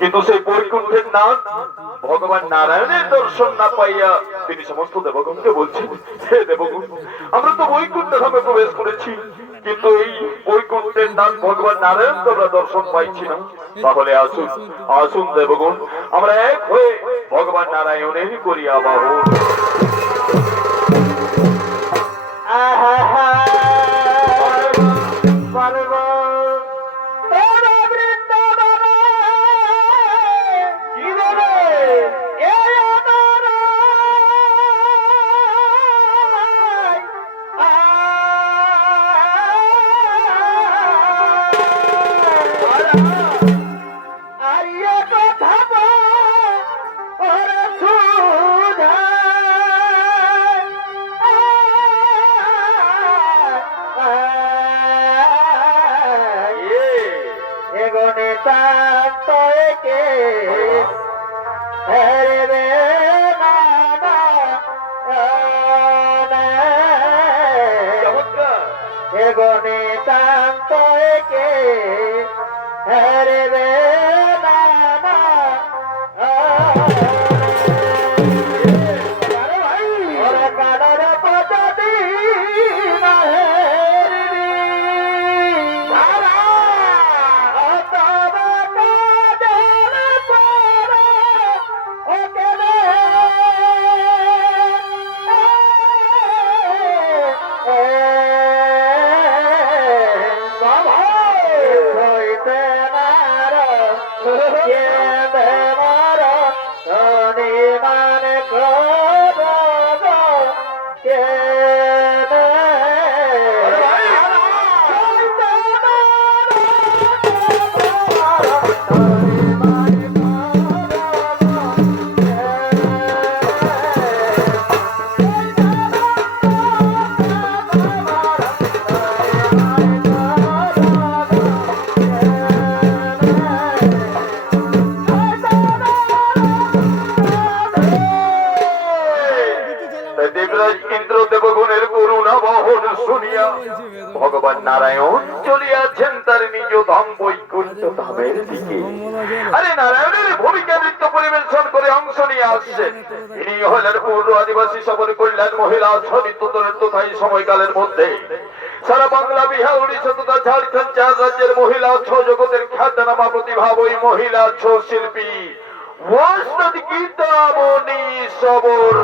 কিন্তু সেই বৈকুণ্ঠের নাথ ভগবান নারায়ণের দর্শন না পাইয়া তিনি সমস্ত দেবগণকে বলছেন, হে দেবগণ, আমরা তো বৈকুণ্ঠ ধামে প্রবেশ করেছি, কিন্তু এই বৈকুণ্ঠের নাথ ভগবান নারায়ণ তো আমরা দর্শন পাইছি না। তাহলে আসুন আসুন দেবগণ, আমরা এক হয়ে ভগবান নারায়ণের করি আবাহন। ভগবান নারায়ণ চলিয়াছেন তার নিজ ধাম বৈকুণ্ঠ ধামের দিকে। আরে নারায়ণের ভূমিকা নৃত্য পরিবেশন করে অংশ নিয়ে আসছেন ইনি হলেন পূর্ব আদিবাসী সবর কল্যাণ মহিলা নৃত্য দলের তথা এই সময়কালের মধ্যে সারা বাংলা, বিহার, উড়িষ্যা তথা ঝাড়খণ্ড চার রাজ্যের মহিলা জগতের খ্যাতনামা প্রতিভাবী মহিলা শিল্পী ওস্তাদ গীতামণি সবর।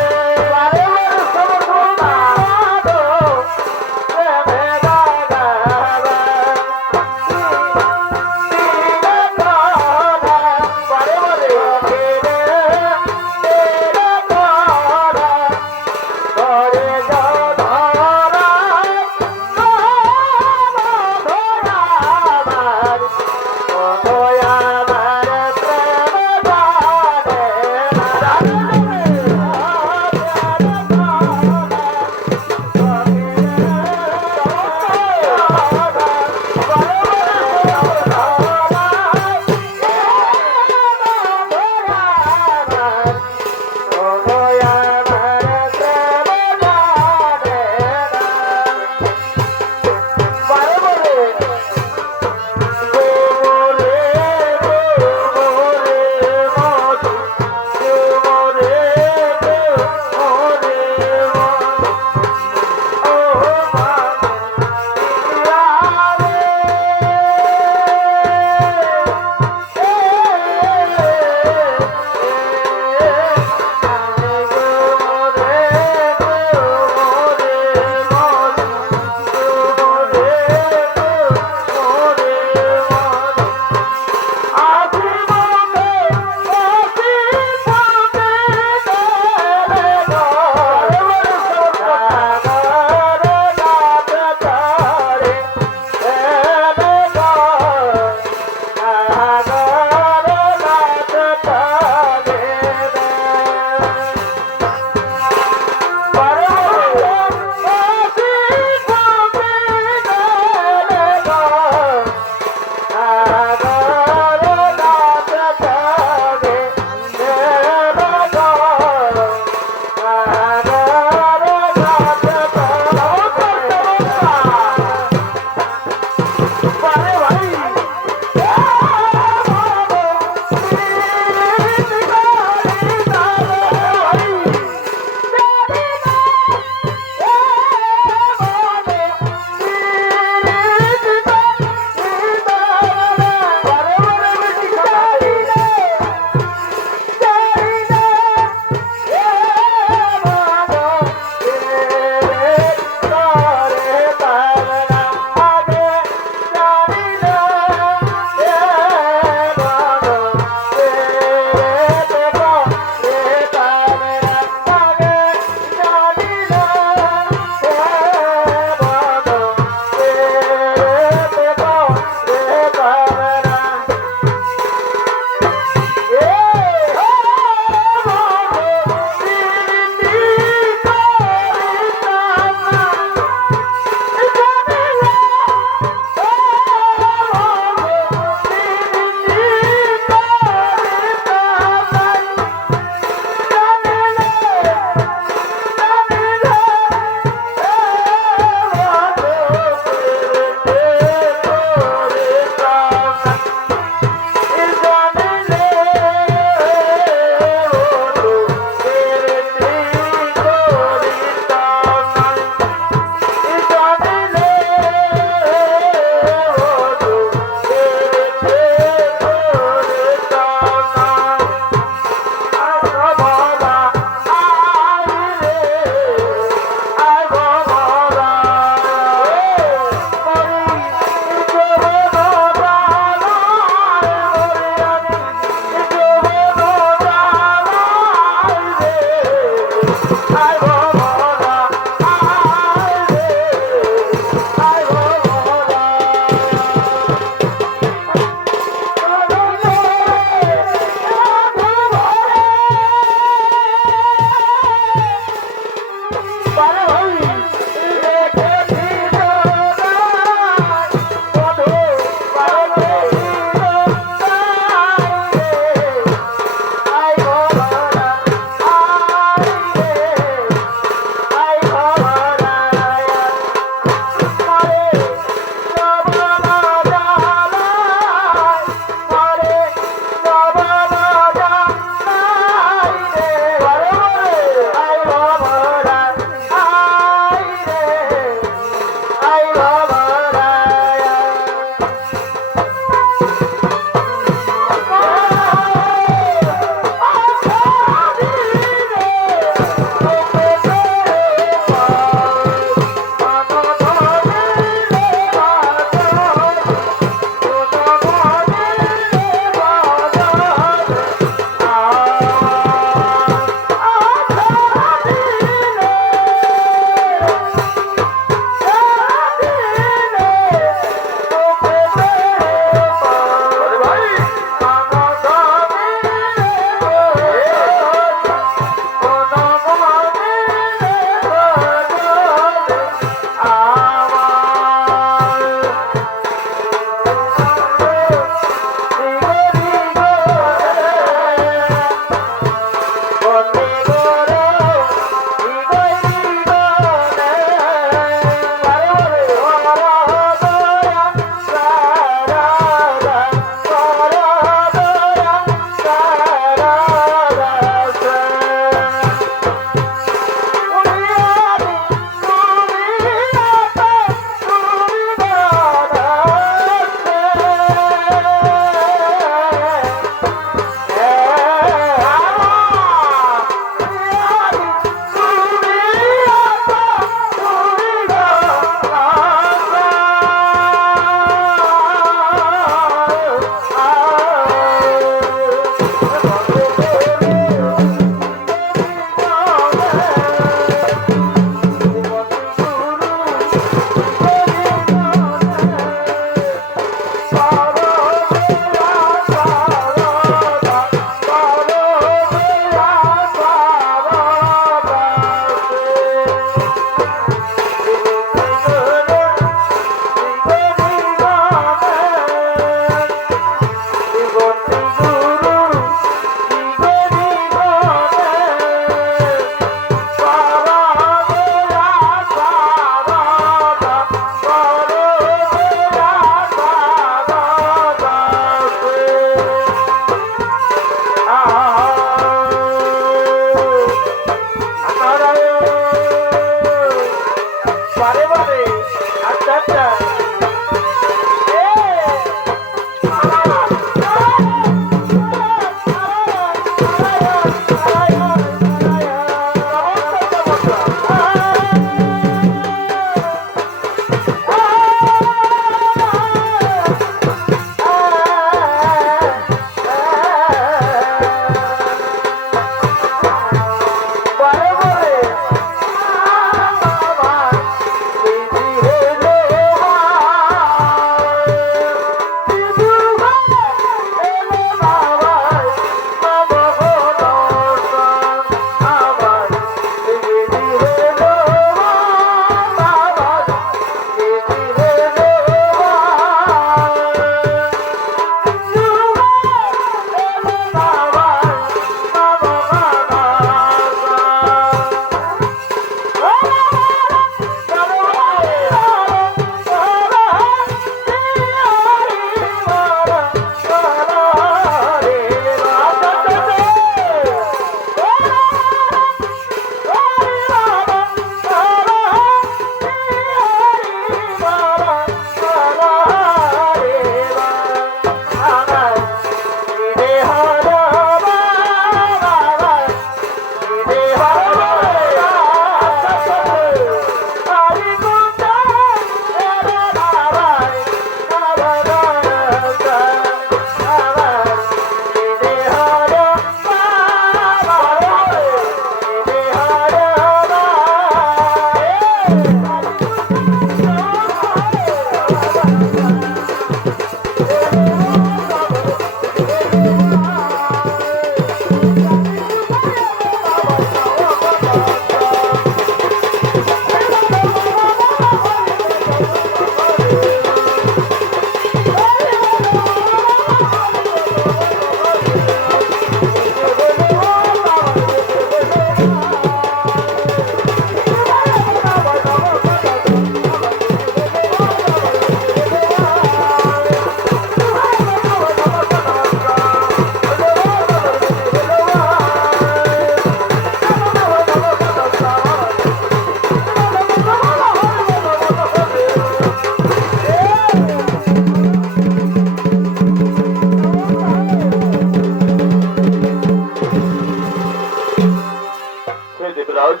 রাজ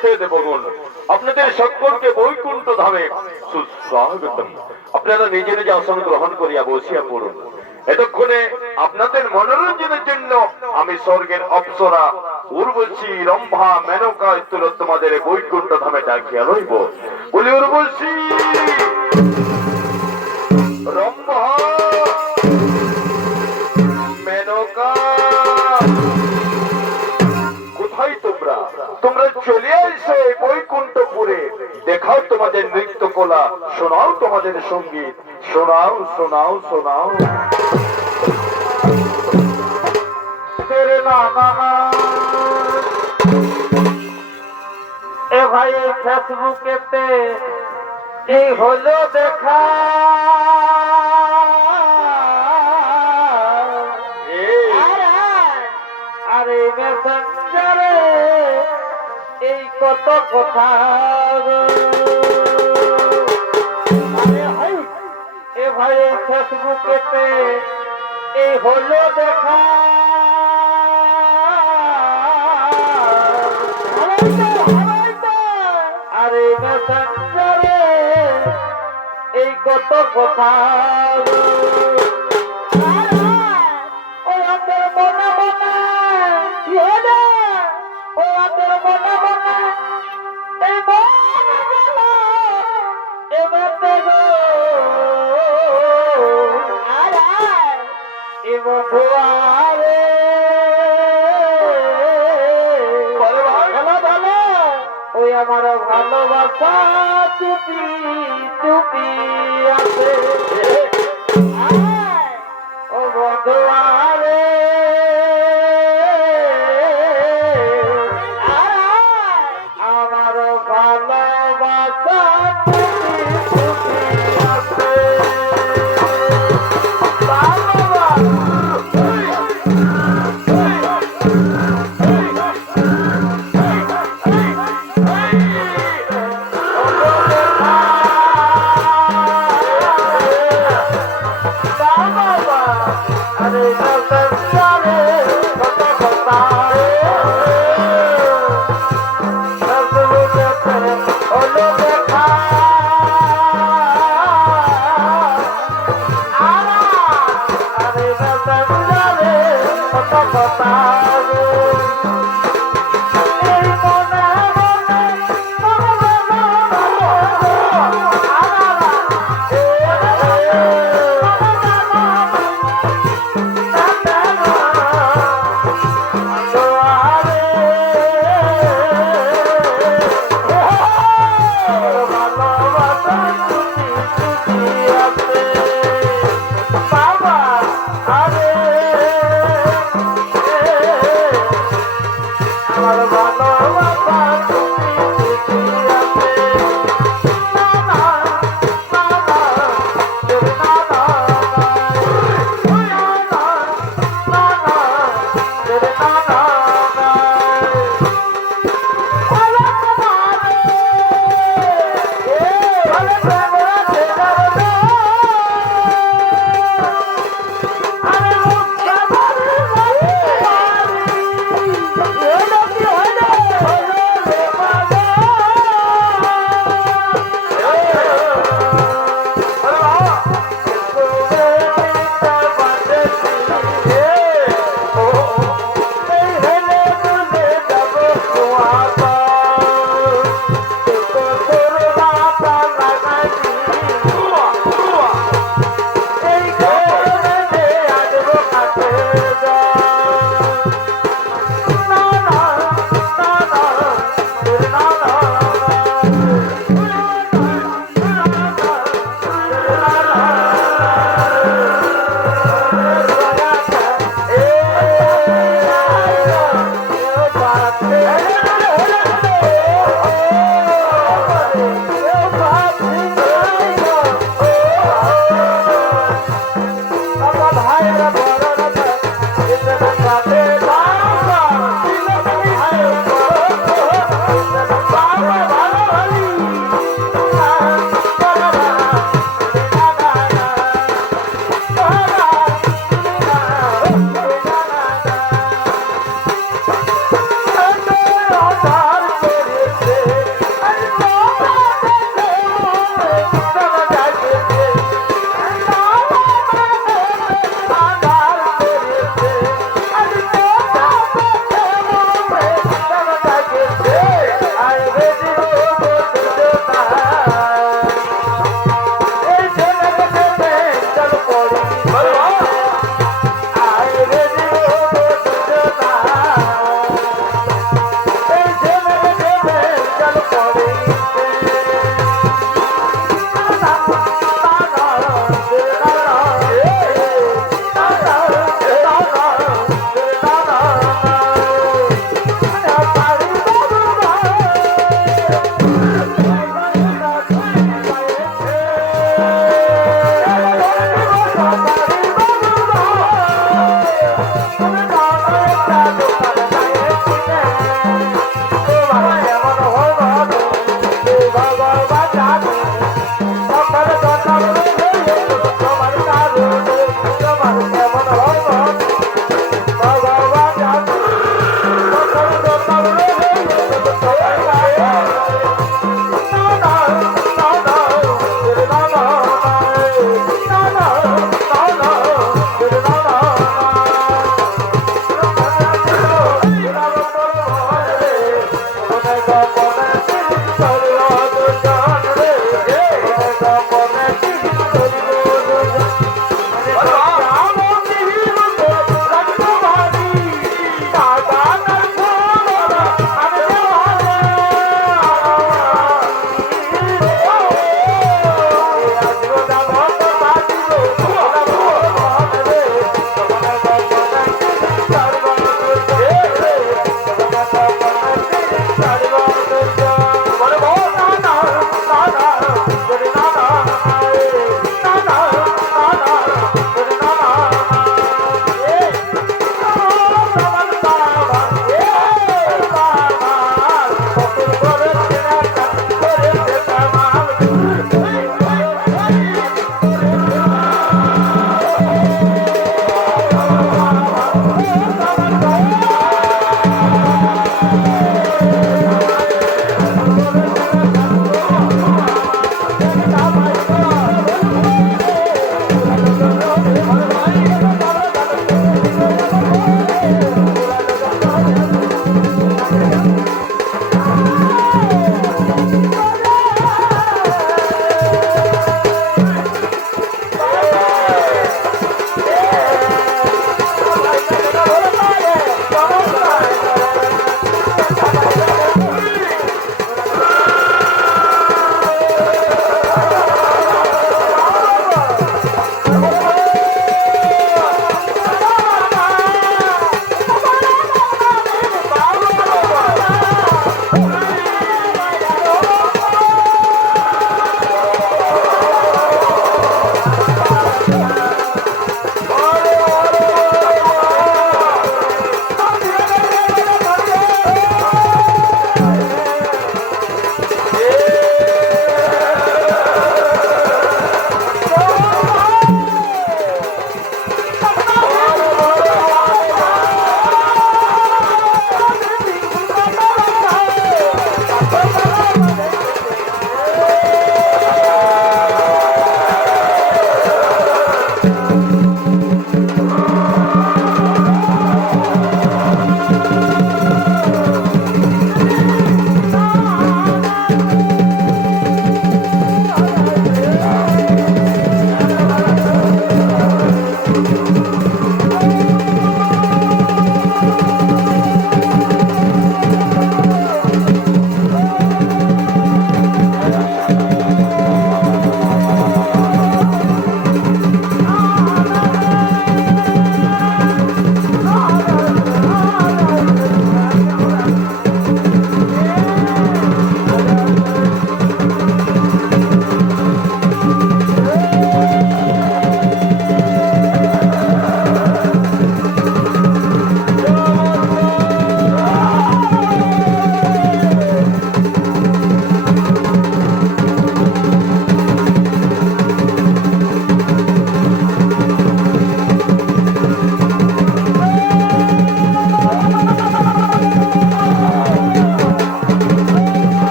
হে দেবগণ, আপনাদের সকলকে বৈকুণ্ঠ ধামে সুস্বাগতম। আপনারা নিজে নিজে আসন গ্রহণ করিয়া বসিয়া পড়ুন। এতক্ষণে আপনাদের মনোরঞ্জনের জন্য আমি স্বর্গের অপ্সরা উর্বশী, রম্ভা, মেনকা ইত্যাদি তোমাদের বৈকুণ্ঠ ধামে ডাকিয়া লইব। বলি উর্বশী, রম্ভা, মেনকা, কোথায় তোমরা? তোমরা চলে আসো বৈকুণ্ঠপুরে। দেখাও তোমাদের নৃত্য কলা, শোনাও তোমাদের সঙ্গীত, শোনাও শোনাও শোনাও। এ ভাই ফেসবুকেতে এই হলো দেখা, আরে মেসেঞ্জারে এই কত কথা। এ ভাই ফেসবুকেতে এই হলো দেখা, আরে মেসেঞ্জারে এই কত কথা। ও আমাদের মনে মনে ও আমাদের মনে মনে এই মনে মনে এবার গো এ বন্ধুয়ারে ওই আমার ভালোবাসা চুপি চুপি আছে। ও বন্ধুয়ারে আমার ভালোবাসা চুপি চুপি আছে। Baba,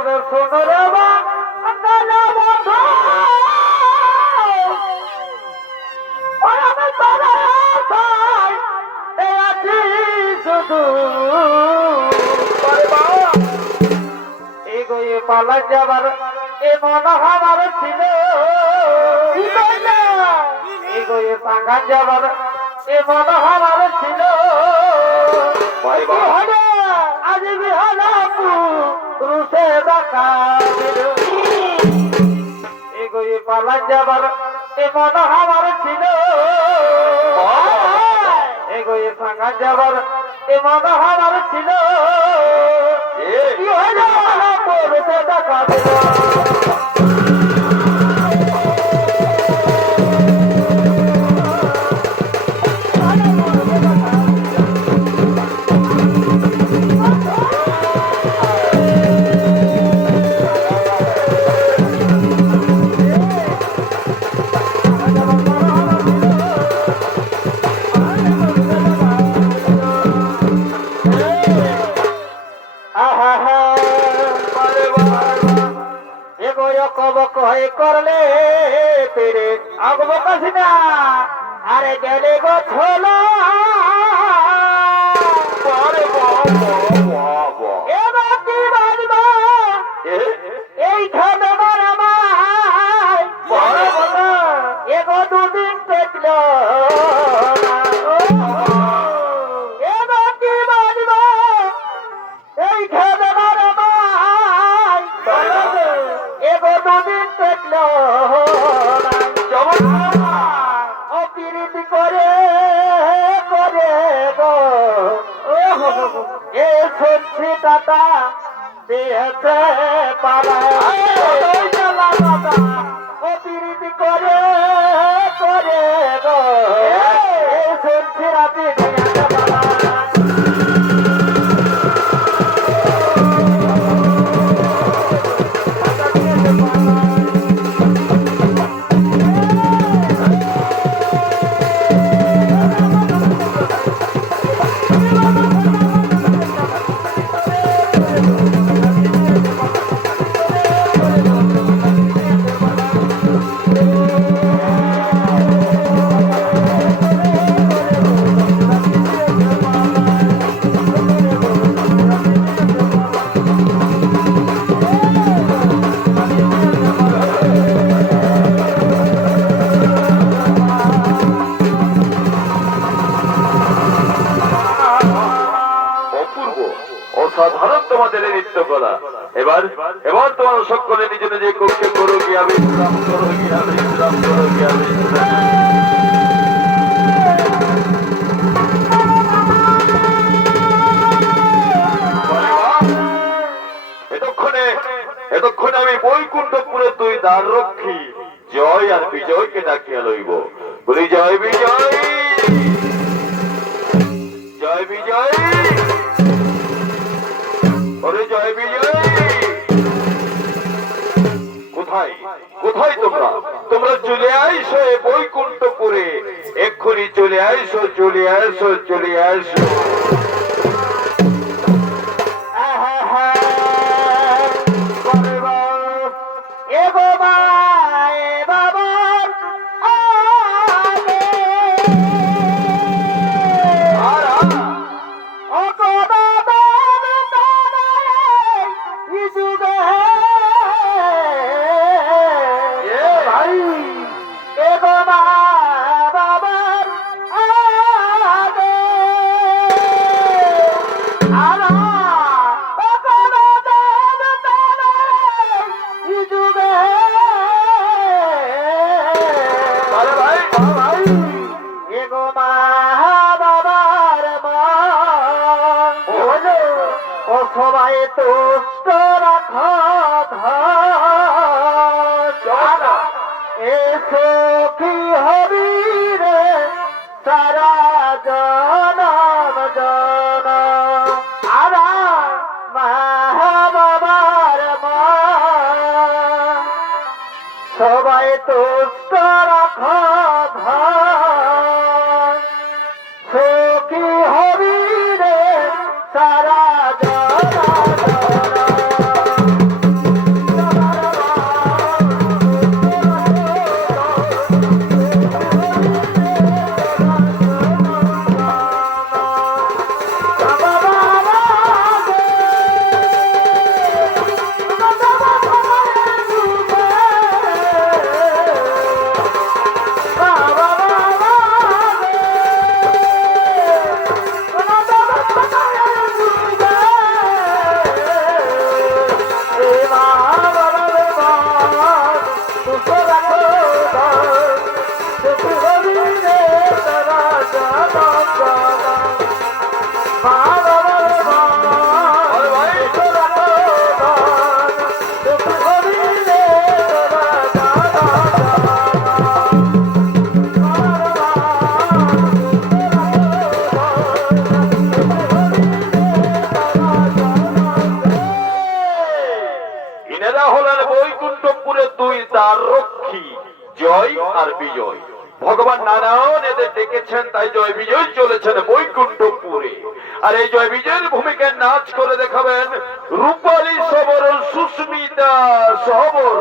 তবে শোনো রে বা কালো বন্ধু আমি তোরা আশায় এই আছি শুধু এগোয়ে পালা যাবার এ মন আমার ছিল এগোয়ে পাঙ্গা যাবার এ মন আমার ছিল ভাই বা আজ বিহালা রুসে দেখা এগোয়ে পালা যাবার এ মন আমার ছিল এগোয়ে পাঙ্গা যাবার এ মন আমার ছিল রুসে দেখা দিল করলে তেরে আগব কাসিনা আরে গেলে গো ছোলা এবার কি বাজবা এই খাবে মারামাই এগো দুদিন দেখল এবার কি বাজবা এই খাবে মারামাই এগো দুদিন দেখল ও পিরিতি করে করে গো এ সত্যি দাদা দিয়েছে পালায় ও পিরিতি করে করে গো এ সত্যি রাতে দিয়েছে পালায় অসাধারণ তোমাদের এই নৃত্যকলা। এবার এবার তোমার সকলে নিজ নিজ কক্ষে করো গিয়া বিশ্রাম করো গিয়া বিশ্রাম করো গিয়া বিশ্রাম। এতক্ষণে আমি বৈকুণ্ঠপুরে দুই দ্বার রক্ষী জয় আর বিজয়কে ডাকিয়া লইব। বলি জয় বিজয়, জয় বিজয়, ওরে জয় বিজয়। কোথায় কোথায় তোমরা? তোমরা চলে আইসো এ বৈকুণ্ঠপুরে, এক্ষুনি চলে আইসো, চলে আইসো, চলে আইসো। সবাই তুষ্ট রাখ এসো কি হবি রে সারা জনম জন আরা মা বাবার মা সবাই তুষ্ট রাখ সুখী হবি রে সারা জনম ডেকেছেন তাই জয় বিজয় চলেছেন বৈকুণ্ঠপুরে। আর এই জয় বিজয়ের ভূমিকায় নাচ করে দেখাবেন রূপালী সবর সুস্মিতা সবর।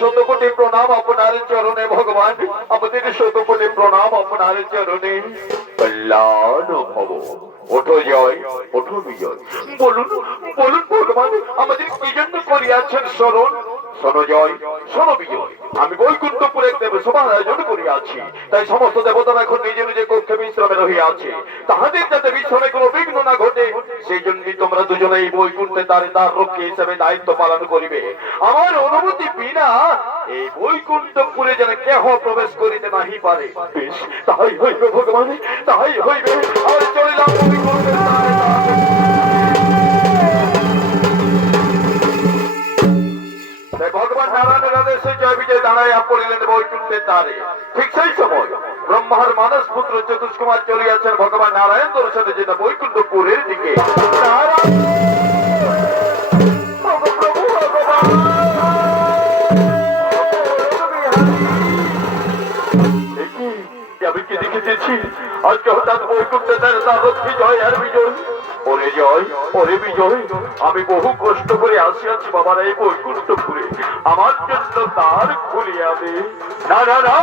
শতকোটি প্রণাম আপনার চরণে ভগবান, আমাদের শতকোটি প্রণাম আপনার চরণে। কল্যাণ ভব, ওঠো জয়, ওঠো বিজয়। বলুন বলুন ভগবান, আমাদের কি জন্য করিয়াছেন স্মরণ? শোনো জয়, শোনো বিজয়, আমি বৈকুণ্ঠপুরে দেব সভার আয়োজন করিয়াছি, তাই সমস্ত দেবতারা এখন নিজে নিজে কক্ষে বিশ্রামে রহিয়াছে, তাহাদের যাতে বিশ্রামে কোনো বিঘ্ন না ঘটে, সেই জন্যই তোমরা দুজনে এই বৈকুণ্ঠে তার রক্ষী হিসেবে দায়িত্ব পালন করিবে। আমার অনুমতি বিনা এই বৈকুণ্ঠপুরে যেন কেহ প্রবেশ করিতে নাহি পারে। বেশ, তাহাই হইবে ভগবান, তাহাই হইবে। আর চলিলাম বৈকুণ্ঠের দ্বারে। ভগবান নারায়ণের আদেশে জয় বিজয় দাঁড়াইয়া পড়িলেন বৈকুণ্ঠের দ্বারে। ঠিক সেই সময় ব্রহ্মার মানস পুত্র চতুষ্কুমার চলিয়াছেন ভগবান নারায়ণ দর্শনে যেটা বৈকুণ্ঠপুরের দিকে। আমি কি দেখেছি আজকে হঠাৎ বৈকুণ্ঠে তার রক্ষী জয় আর বিজয়। ওরে জয়, ওরে বিজয়, আমি বহু কষ্ট করে আসিয়াছি বাবার এই বৈকুণ্ঠপুরে, আমার জন্য দ্বার খুলিয়া দে। না না না,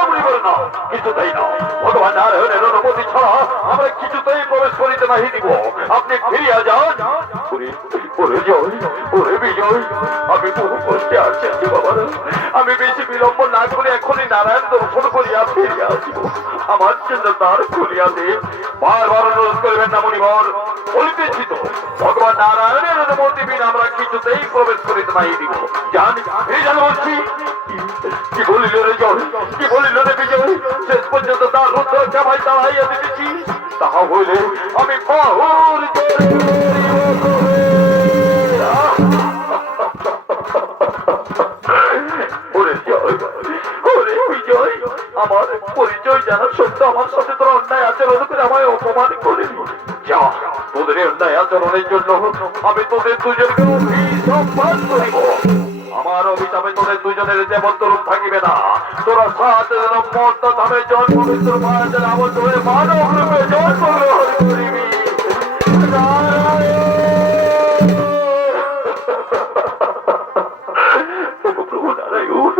না, কিছুতেই না, ভগবান নারায়ণের অনুমতি ছাড়া আমরা কিছুতেই প্রবেশ করিতে নাহি দিব। আপনি ফিরিয়া যান। করি। ওরে জয়, ওরে বিজয়, আমি বহু কষ্টে আছি বাবা। আমি বেশি বিলম্ব না করে এখনই নারায়ণ দর্শন করিয়া ফিরিয়া আসিব। আমার জন্য তার খুলিয়া দে। বারবার অনুরোধ করবেন না মণিবর, বলিতেছি তো ভগবান নারায়ণের অনুমতি বিনা আমরা কিছুতেই প্রবেশ করিতে নাই দিব। জান এই জান বলছি। কি বলিল রে জয়, কি বলিল রে বিজয়, শেষ পর্যন্ত তার রুদ্র চাপাই দাঁড়াইয়া দিতেছি। তাহা হইলে আমি বাহুর আমার পরিচয় জানা সত্য আমার সাথে তোর অন্যায় আচরণ করে আমায় অপমান করিনি। যা, তোদের অন্যায় আচরণের জন্য আমি তোদের দুজনকে অভিসম্মান করিব। আমার অভিশাপে তোদের দুজনের দেবত্ব রূপ থাকিবে না। তোরা 7 জনম মর্ত ধামে জন্ম মৃত্যুর মায়াতে আবদ্ধ হয়ে মানব রূপে জন্মগ্রহণ করিবি। প্রভু নারায়ণ,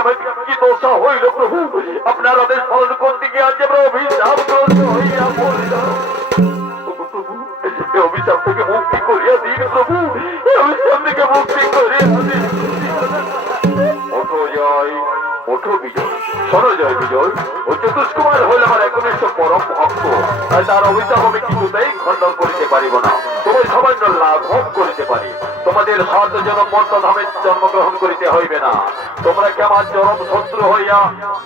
আমার কি দশা হইল প্রভু? আপনার আদেশ পালন করতে গিয়ে আজ আমরা অভিশাপগ্রস্ত হইয়া পড়িলাম। অভিশাপ থেকে মুক্তি করিয়া দিন প্রভু, অভিশাপ থেকে মুক্তি করিয়া দিন। ওঠো জয়, ওঠো বিজয়, শোনো জয় বিজয়। ও চতুষ্কুমার হইল আমার একনিষ্ঠ পরম ভক্ত, তাই তার অভিশাপ আমি কিছুতেই খণ্ডন করিতে পারিব না। তোমার সামান্য লাঘব করিতে পারি। তোমাদের 7 জনম মর্তধামে জন্মগ্রহণ করিতে হইবে না। তোমরা কি আমার চরম শত্রু হইয়া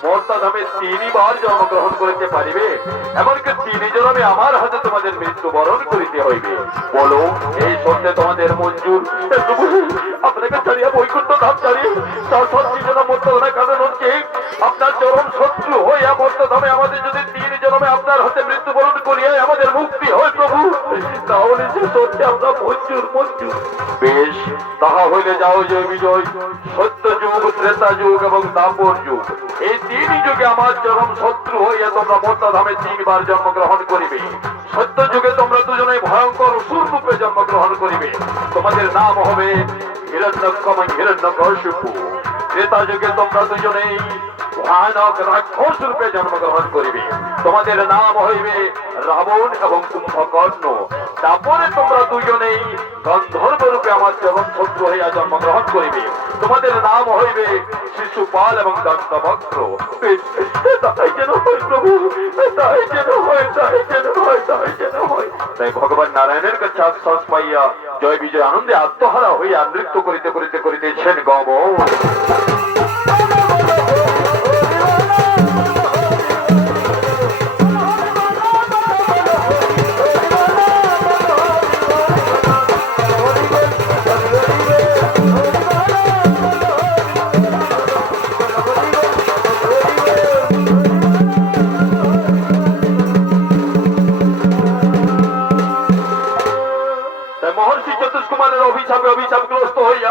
মর্তধামে 3 বার জন্মগ্রহণ করিতে পারিবে? এমনকি 3 জনমে আমার হাতে তোমাদের মৃত্যুবরণ করিতে হইবে। বলো, এই সত্যে তোমাদের মঞ্জুর? আপনাকে ছাড়িয়া বৈকুণ্ঠ ধাম ছাড়িয়ে 3 জনম মর্তধামে কারণ হচ্ছে আপনার চরম শত্রু হইয়া মর্তধামে আমাদের যদি 3 জনমে আপনার হাতে মৃত্যুবরণ করিয়া আমাদের মুক্তি হয় প্রভু, তাহলে যে সত্যি আমরা মঞ্জুর মঞ্জুর। বেশ, তাহা হইলে যাও জয় বিজয়। সত্য যুগ, ত্রেতা যুগ এবং দাপর যুগ, এই 3 যুগে আমার চরম শত্রু হইয়া তোমরা মর্তধামে 3 বার জন্মগ্রহণ করিবে। সত্য যুগে তোমরা দুজনে ভয়ঙ্কর অসুর রূপে জন্মগ্রহণ করিবে। তোমাদের নাম হবে হিরণ্যক এবং হিরণ্যকশিপু। ত্রেতা যুগে তোমরা দুজনেই ভয়ানক রাক্ষস রূপে জন্মগ্রহণ করিবে। তোমাদের নাম হইবে রাবণ এবং কুম্ভকর্ণ। তারপরে তোমরা দুজনেই গন্ধর্ব রূপে আমার চরম শত্রু হইয়া জন্মগ্রহণ করিবে। তোমাদের নাম হইবে শিশুপাল এবং দন্তবক্র। তাই যেন হয় প্রভু, তাই যেন হয়, তাই যেন হয়, তাই যেন হয়। তাই ভগবান নারায়ণের কাছে আশ্বাস পাইয়া জয় বিজয় আনন্দে আত্মহারা হইয়া নৃত্য করিতে করিতে করিতেছেন গব। মহর্ষি চতুষ্কুমারের অভিশাপে অভিশাপগ্রস্ত হইয়া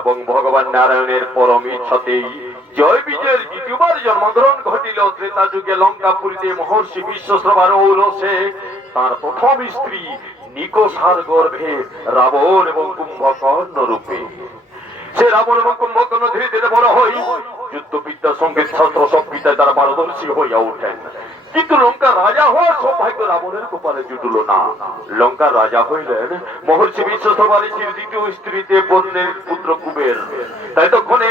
এবং ভগবান নারায়ণের পরম ইচ্ছাতেই জয় বিজয়ের দ্বিতীয়বার জন্মগ্রহণ ঘটিল। ত্রেতা যুগে লঙ্কাপুরীতে মহর্ষি বিশ্বশ্রবার ঔরসে তার প্রথম স্ত্রী নিকোষার গর্ভে রাবণ এবং কুম্ভকর্ণ রূপে। সে রাবণ এবং কুম্ভকর্ণ ধীরে ধীরে বড় হই যুদ্ধবিদ্যা, সঙ্গীত, শাস্ত্র সব বিদ্যায় তারা পারদর্শী হইয়া ওঠেন। কিন্তু লঙ্কা রাজা হওয়ার সৌভাগ্য রাবণের কপালে জুটল না। লঙ্কার রাজা হইলেন মহর্ষি বিশ্বশ্রবার দ্বিতীয় স্ত্রীতে বন্যের পুত্র কুবের। তাই তখনে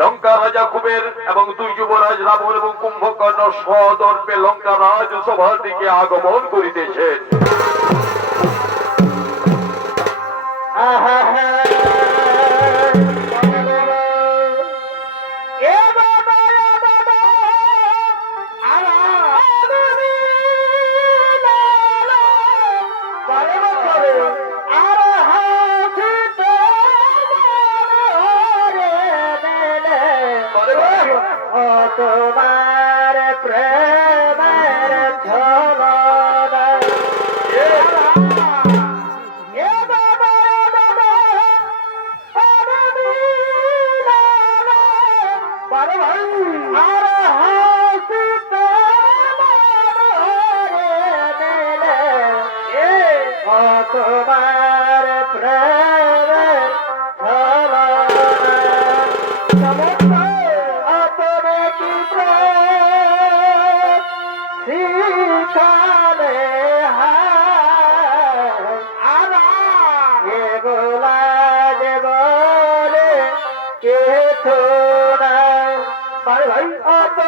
লঙ্কা রাজা কুবের এবং 2 যুবরাজ রাবণ এবং কুম্ভকর্ণ সদর্পে লঙ্কা রাজ সভার দিকে আগমন করিতেছেন। তোমার প্রেমের ঝলনা তোমার প্রেমের ঝলনা তুমি কি শিখালে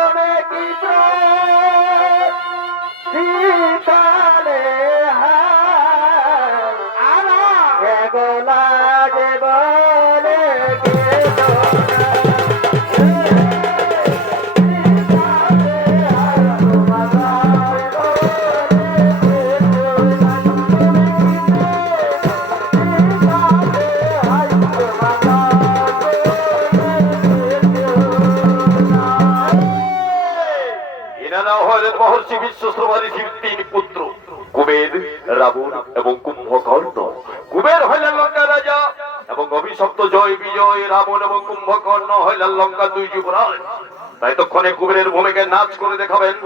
তুমি কি প্রেম শীতলে গোলা জীবনে এনারা হলেন মহর্ষি বিশ্বশ্রবারী তিন পুত্র, কুবের, রাবণ এবং কুম্ভকর্ণ। কুবের হইলেন লঙ্কা রাজা এবং অভিশপ্ত জয় বিজয়। রাবণ এবং কুম্ভকর্ণ হইলেন লঙ্কা দুই যুবরাজ। তাই তক্ষণে কুবেরের ভূমিকায় নাচ করে দেখাবেন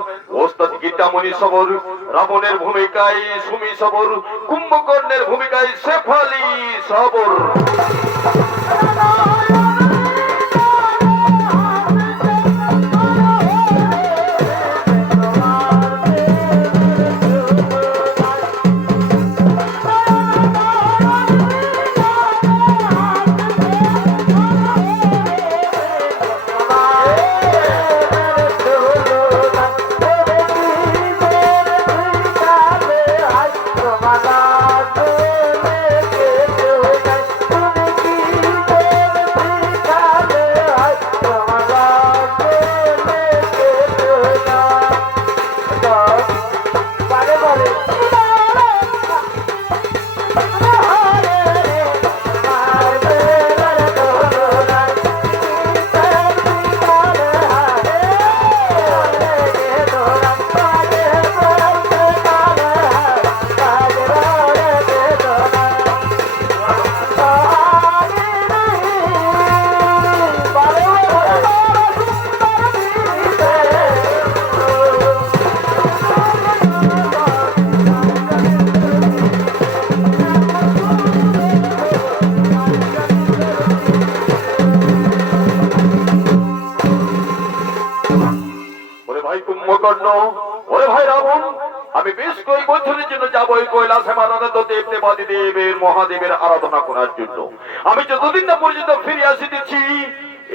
ওস্তাদ গীতামণি সবর, রাবণের ভূমিকায় সুমি সবর, কুম্ভকর্ণের ভূমিকায় শেফালি সবর। কুম্ভকর্ণ, ওরে ভাই রাবণ, আমি বেশ কয়েক বছরের জন্য যাবো ওই কৈলাসে মানন্দ দেব দেবাদি দেবের মহাদেবের আরাধনা করার জন্য। আমি যতদিন না পর্যন্ত ফিরে আসিতেছি,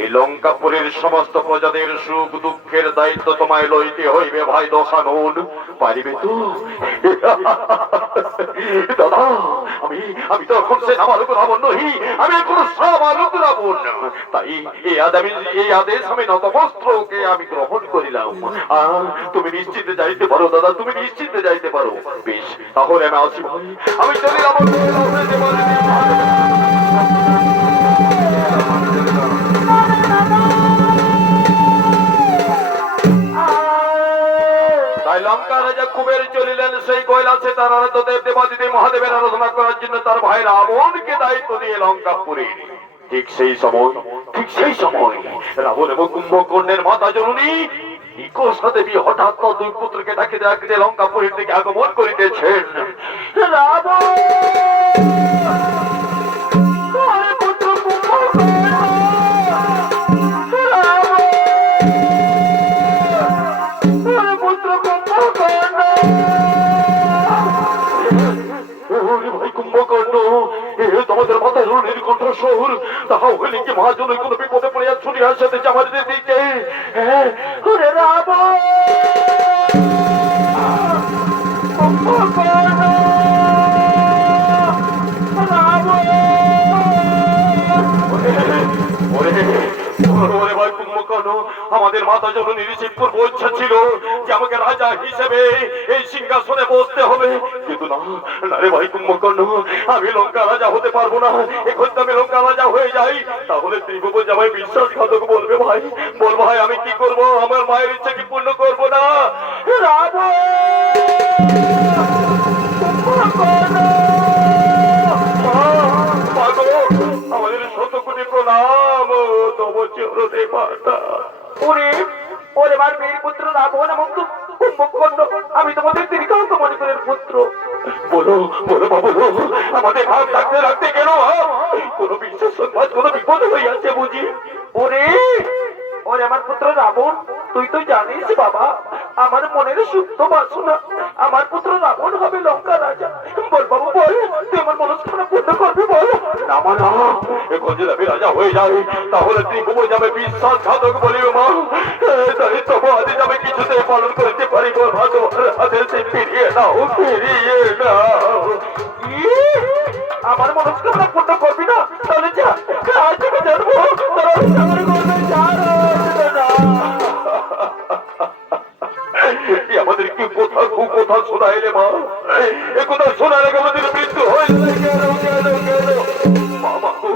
এই লঙ্কাপুরের সমস্ত প্রজাদের সুখ দুঃখের দায়িত্ব তোমায় লইতে হইবে ভাই দশানন। পারিবে তো? দাদা, আমি তো এখন সে নামালুক রাবণ নহি, আমি এখন সামালুক রাবণ। তাই এই আদেশ আমি নতবস্ত্রকে আমি গ্রহণ করিলাম। তুমি নিশ্চিন্তে যাইতে পারো দাদা, তুমি নিশ্চিন্তে যাইতে পারো। বেশ, তাহলে আমি আসি ভাই, আমি চলি রাবণ। তাই লঙ্কা রাজা কুবের চলিলেন সেই কৈলাসে তার আরাধ্য দেব দেবাদিদেব মহাদেবের আরাধনা করার জন্য তার ভাই রাবণকে দায়িত্ব দিয়ে লঙ্কাপুরে। ঠিক সেই সময় রাবণ এবং কুম্ভকর্ণের মাতা জননী নিকষা দেবী হঠাৎ দুই পুত্রকে ডাকিতে ডাকিতে লঙ্কাপুরীর দিকে আগমন করিতেছেন। রাবণ, তোমাদের মাথায় রুনির কণ্ঠস্বর, তাহা হইলে কি মহাজনের কোন বিপদে পড়িয়া ছুটিয়া সাথে আমাদের দিকে? রাবণ, আমাদের মাতা জননীর সেই পূর্ব ইচ্ছা ছিল যে আমাকে রাজা হিসেবে এই সিংহাসনে বসতে হবে, কিন্তু না রে ভাই কুম্ভকর্ণ, আমি লঙ্কা রাজা হতে পারবো না। এখন আমি লঙ্কা রাজা হয়ে যাই, তাহলে ত্রিভুবন জামাই বিশ্বাসঘাতক বলবে। ভাই বল ভাই, আমি কি করব? আমার মায়ের ইচ্ছা কি পূর্ণ করবো না? রাবণ, আমাদের শতকোটি প্রণাম তব চরণে মাতা। ওরে মার বীর পুত্র রাবণ এবং কুম্ভকর্ণ, আমি তোমাদের দীর্ঘান্ত মণিপুরের পুত্র। বলো বলো বলো, আমাদের ভাব রাখতে রাখতে কেন? কোন বিশ্বাস সংবাদ, কোন বিপদ হইয়াছে বুঝি? ওরে আমার পুত্র রাবণ, তুই তো জানিস বাবা, আমার মনের সুপ্ত বাসনা আমার পুত্র রাবণ হবে লঙ্কা রাজা। বল বাবু বল, তুই আমার মনস্কামনা পূর্ণ করবি বল। না মা না, এখন যদি আমি রাজা হয়ে যাই তাহলে ত্রিভুবন যাবে বিশ্বাসঘাতক বলিবে মা। তাই তবু আজ আমি কিছুতেই পালন করতে পারিব না, তোমার হাতে সে ফিরিয়ে নাও, ফিরিয়ে নাও। আমার মনস্কামনা পূর্ণ করবি না? তাহলে যা, আজ থেকে জানবো তোরা আমার করবে আমাদের কি কথা কুকথা শোনাইলে মা? এ কথা শোনার আগে আমাদের মৃত্যু হয়েছে কেন কেন কেন? বাবা গো,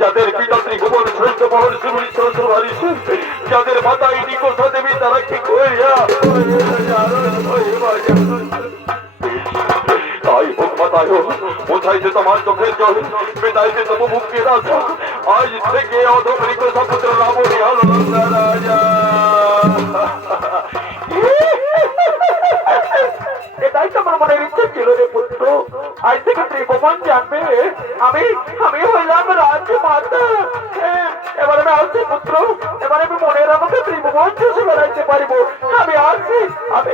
যাদের পিতা ত্রিভুবন শ্রেষ্ঠ মহর্ষি মুনীশ্বর মহর্ষি, যাদের মাতাই নিকোষা দেবী, তারা কি করিয়া তাই হোক মাতাই হোক, বোঝাইছে তোমার চোখের জল, বেদাইছে তবু মুক্তির আশা। আজ থেকে অধম নিকোষা পুত্র রাবণী হল রাজা। এটাই তো আমার মনের ইচ্ছে ছিল রে পুত্র। আজ থেকে ত্রিভুবন জানবে আমি আমি হইলাম রাজমাতা। এবার আমি আসছি পুত্র, এবার আমি মনের আমাকে ত্রিভুবন চষে বেড়াইতে পারিব। আমি আসছি, আমি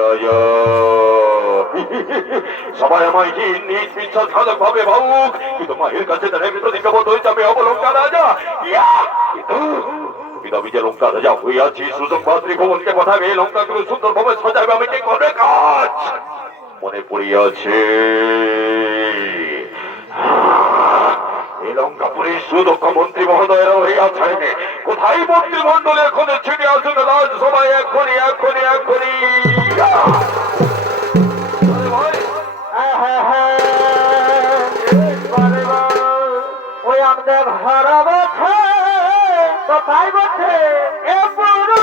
রাজা। সবাই আমায় নিজ বিশ্বাসঘাতক ভাবে ভাবুক, কিন্তু মায়ের কাছে তারা প্রতিজ্ঞাবদ্ধ হয়েছে আমি হব লঙ্কা রাজা। আমি যে লঙ্কা রাজা হইয়াছি, সুসংবাদ ত্রিভুবনকে পাঠাবে, লঙ্কাগুলো সুন্দরভাবে সাজাবে, আমি কি করবে কাজ মনে পড়িয়াছে। এই লঙ্কাপুরীর সুদক্ষ মন্ত্রী মহোদয়েরা হইয়াছেন। কোথায় মন্ত্রিমন্ডল? এখন ছিটে আসুন রাজসভায়, এখনই এখনই এখনই। ওই আমাদের ঘর বসে কোথায় বসে এ পুরো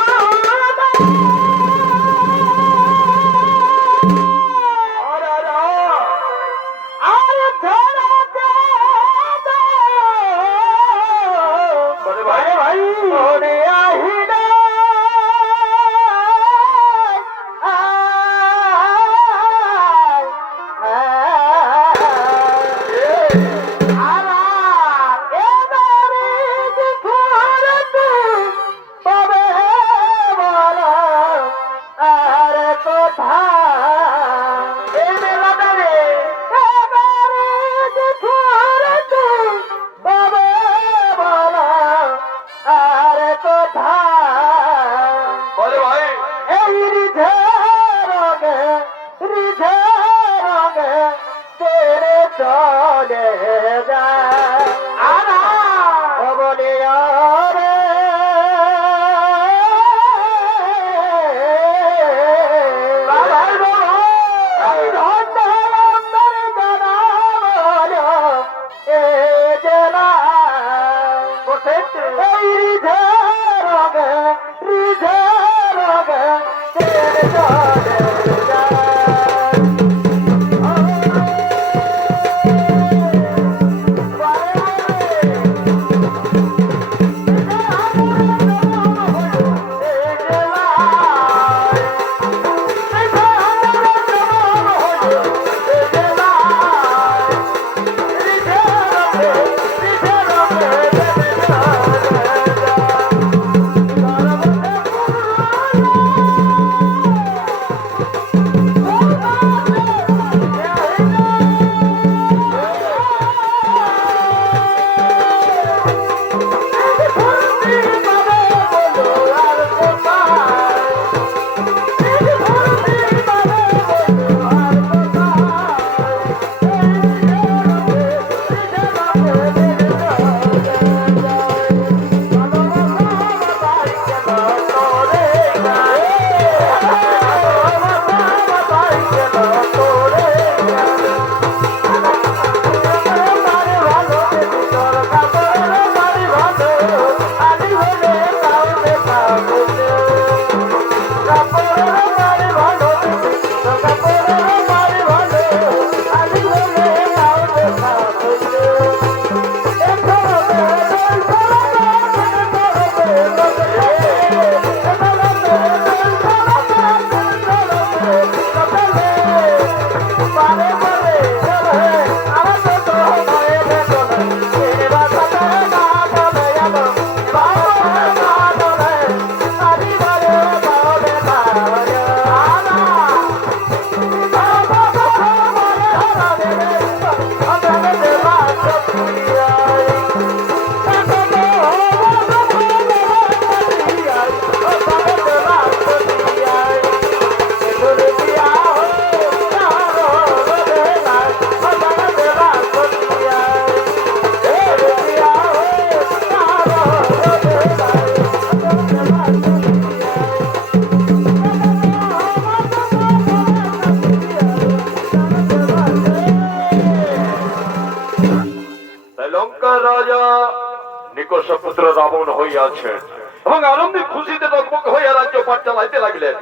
নিকষ পুত্র রাবণ হইয়াছেন এবং আনন্দে খুশিতে রকমক হইয়া রাজ্য পাঠ চালাইতে লাগলেন।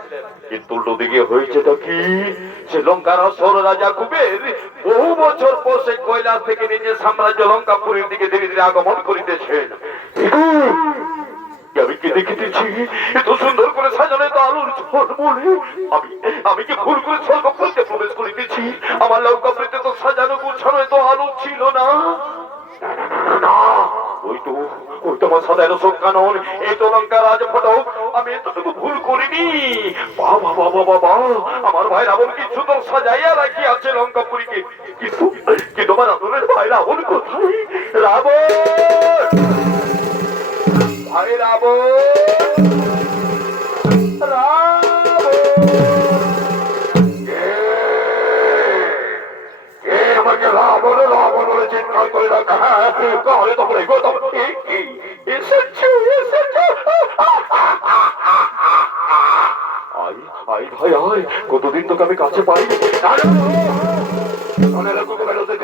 কিন্তু উল্টো দিকে হয়েছেটা কি, সে লঙ্কার আসল রাজা কুবের বহু বছর পর সে কৈলাস থেকে নিজের সাম্রাজ্য লঙ্কাপুরীর দিকে ধীরে ধীরে আগমন করিতেছেন। আমি কি দেখিতেছি এত সুন্দর করে সাজানো তো আলোর ঝড় বলে আমি কি ভুল করে স্বর্গপুরীতে প্রবেশ করিতেছি? আমার লঙ্কাপুরীতে তো সাজানো গুছানো এত আলো ছিল না। ওই তো আমার সাধারণ সব কানন, এই তো লঙ্কা রাজ ফটক, আমি এতটুকু ভুল করিনি। বাবা বাবা বাবা, আমার ভাই রাবণ কি সুন্দর সাজাইয়া রাখিয়াছে লঙ্কাপুরীকে। কিন্তু আমার আদরের ভাই রাবণ কোথায়? রাবণ, ভাই রাবণ, আমাকে রাবণ রাবণ বলে চিৎকার করে রাখা। তাহলে তখন কতদিন তোকে আমি কাছে পাই।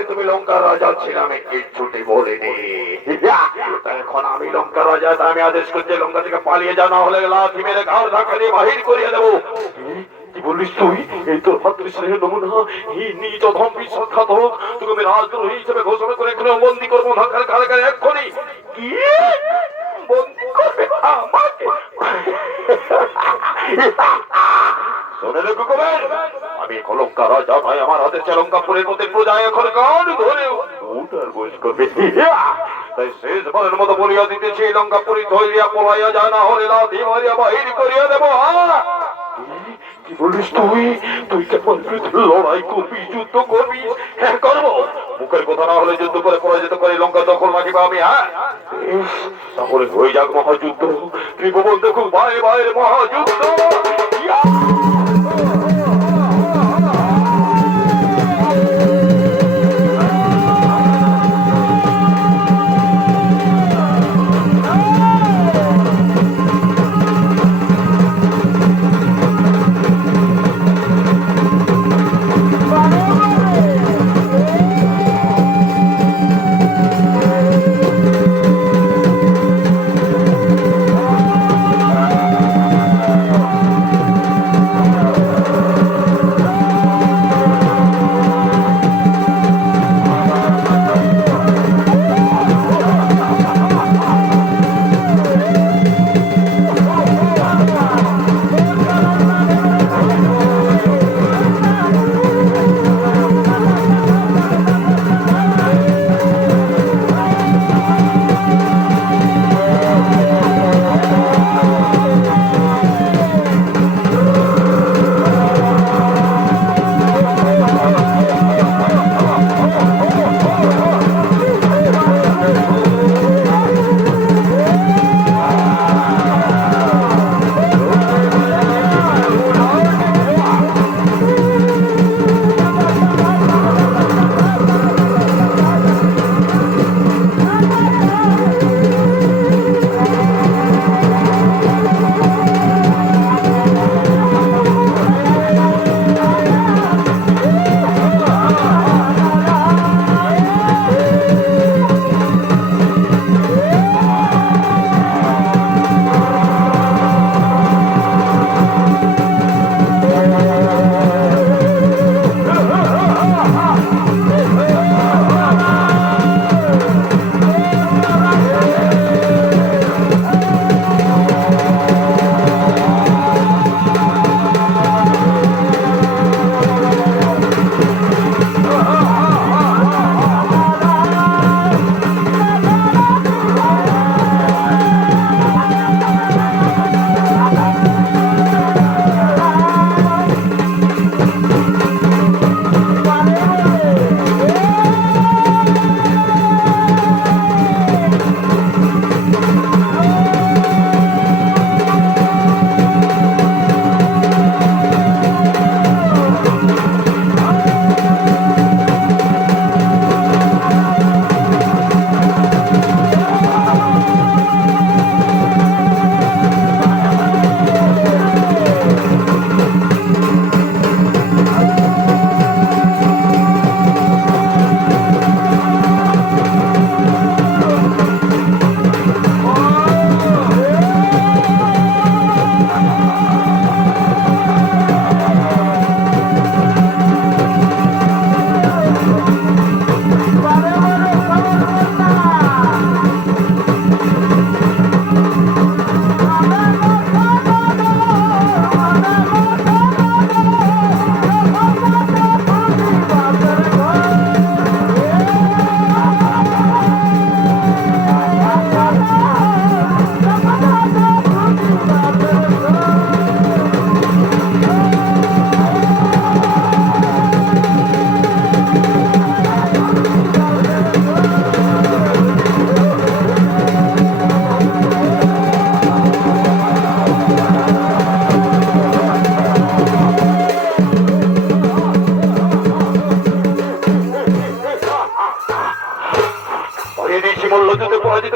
তুমি লঙ্কার রাজা ছিল, আমি কিচ্ছুটি বলিনি। এখন আমি লঙ্কার রাজা, তাই আমি আদেশ করছি লঙ্কা থেকে পালিয়ে যা, না হলে লাথি মেরে ঘাড় ধাক্কা দিয়ে বাহির করিয়ে দেবো। কি বলিস তুই? এই তোর ভাতৃশ্রেণীর নমুনা, এই নিজ অধম বিশ্বাসঘাত হোক, তোকে আমি রাজদ্রোহী হিসেবে ঘোষণা করে এখানে বন্দি করবো ধাক্কার কারাগারে এক্ষুনি। কি বন্দি করবে আমাকে? শোনে রে কুকুর, আমি লঙ্কা রাজা, ভাই আমার হাতে লঙ্কাপুরের মধ্যে প্রজা এখন গান ধরে উঠার বয়স করবে। তাই শেষবারের মতো বলিয়া দিতেছি, লঙ্কাপুরী ধৈর্যা পলাইয়া যায়, না হলে লাথি মারিয়া বাহির করিয়া দেবো। কি বলিস তুই? তুই কেমন লড়াই করবি, যুদ্ধ করবি? হ্যাঁ করবো, মুখের কথা না হলে যুদ্ধ করে পরাজিত করে লঙ্কা দখল রাখিবা আমি। হ্যাঁ তাহলে হয়ে যাক মহাযুদ্ধ, ত্রিভুবন দেখুক ভাই ভাইয়ের মহাযুদ্ধ।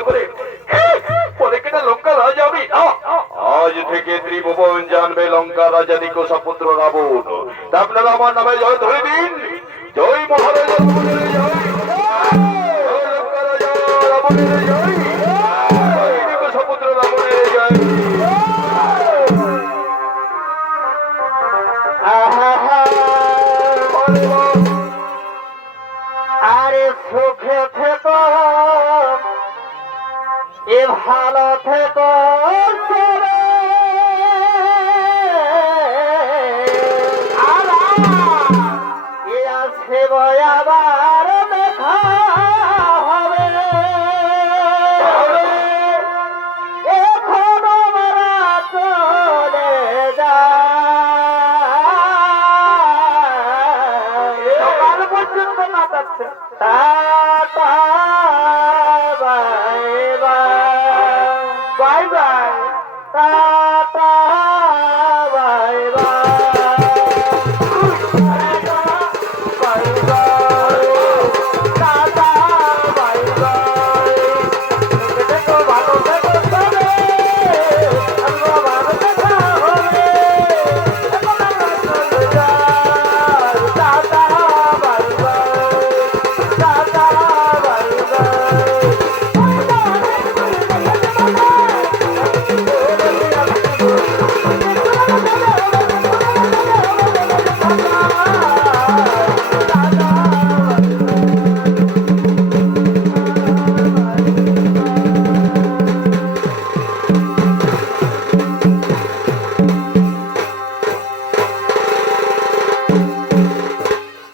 করে পরে কিনা লঙ্কা রাজা আমি আজ থেকে ত্রিভুবন জানবে লঙ্কা রাজা নিকোষা পুত্র রাবণ। তা আপনারা আমার নামে জয় ধরে দিন। জয় মহারাজা রাবণের জয়, জয় লঙ্কা রাজা রাবণের জয়, জয় নিকোষা পুত্র রাবণের জয়। আরে সুখে থেকো এ ভালো থেকো সবে। এ আছে আবার দেখা হবে। এখন আমরা চলে যাই, সকাল পর্যন্ত না যাচ্ছে। Tata bye bye, bye bye. Tata bye bye, bye bye, tata bye bye. দেখো ভালো দেখো তবে আমরা ভালো দেখা হবে। এখন আমরা চলে যাই, tata bye bye, tata bye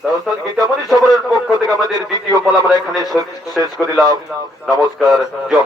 দর্শক গীতামণি সবরের পক্ষ থেকে আমাদের দ্বিতীয় পালা আমরা এখানে শেষ করিলাম। নমস্কার, জয়।